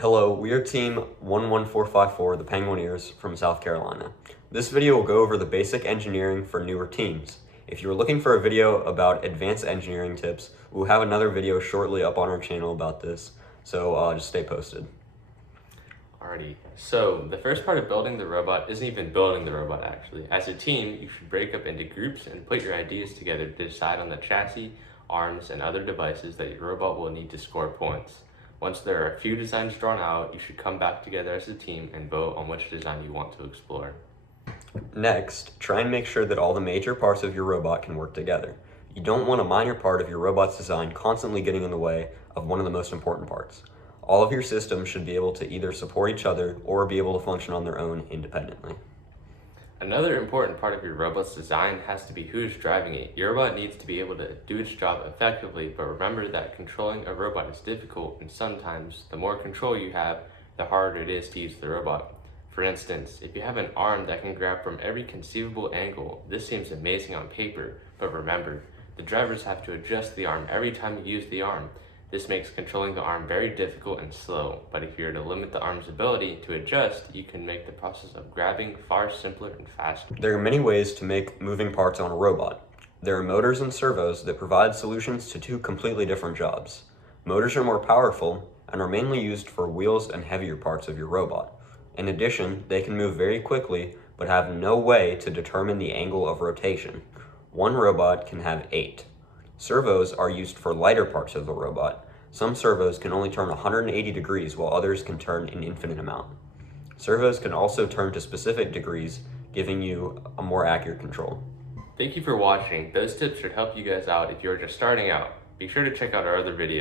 Hello, we are Team 11454, the Penguineers from South Carolina. This video will go over the basic engineering for newer teams. If you are looking for a video about advanced engineering tips, we'll have another video shortly up on our channel about this, so just stay posted. Alrighty, so the first part of building the robot isn't even building the robot actually. As a team, you should break up into groups and put your ideas together to decide on the chassis, arms, and other devices that your robot will need to score points. Once there are a few designs drawn out, you should come back together as a team and vote on which design you want to explore. Next, try and make sure that all the major parts of your robot can work together. You don't want a minor part of your robot's design constantly getting in the way of one of the most important parts. All of your systems should be able to either support each other or be able to function on their own independently. Another important part of your robot's design has to be who's driving it. Your robot needs to be able to do its job effectively, but remember that controlling a robot is difficult, and sometimes the more control you have, the harder it is to use the robot. For instance, if you have an arm that can grab from every conceivable angle, this seems amazing on paper, but remember, the drivers have to adjust the arm every time you use the arm. This makes controlling the arm very difficult and slow, but if you're to limit the arm's ability to adjust, you can make the process of grabbing far simpler and faster. There are many ways to make moving parts on a robot. There are motors and servos that provide solutions to two completely different jobs. Motors are more powerful and are mainly used for wheels and heavier parts of your robot. In addition, they can move very quickly but have no way to determine the angle of rotation. One robot can have 8. Servos are used for lighter parts of the robot. Some servos can only turn 180 degrees while others can turn an infinite amount. Servos can also turn to specific degrees, giving you a more accurate control. Thank you for watching. Those tips should help you guys out if you're just starting out. Be sure to check out our other videos.